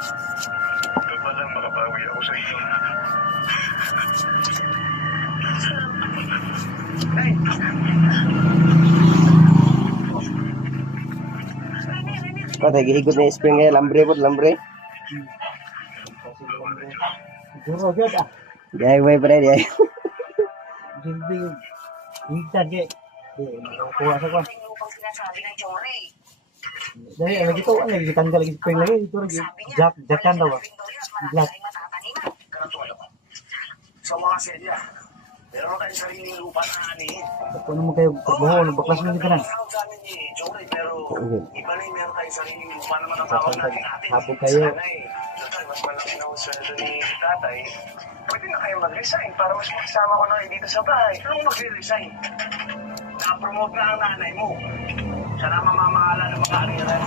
Ito pa lang makabawi ako sa iyo. Ay! Patay, gihigot na spring ngayon. Lambre po, lambre. Guro gyud ah. Diy pre, diy. Gilbi yung higtan kay. Di makakuha sa ko. Dahil lagi to lagi tanggal lagi spring lagi ito lagi jakan daw. Glass. Sa mga selya, meron tayong sariling lupa na ani. Ako naman kayo pagbuho nagbaklas mo kita na. Pero iba na yung meron tayong sariling lupa naman ang tawag natin natin. Hapon kayo. Total, mas malaki na sa ni tatay. Pwede na kayo mag-resign para mas makasama ko na kayo dito sa bahay. Anong mag-resign? Na-promote na ang nanay mo. Siya na mamamahala ng mga ariran.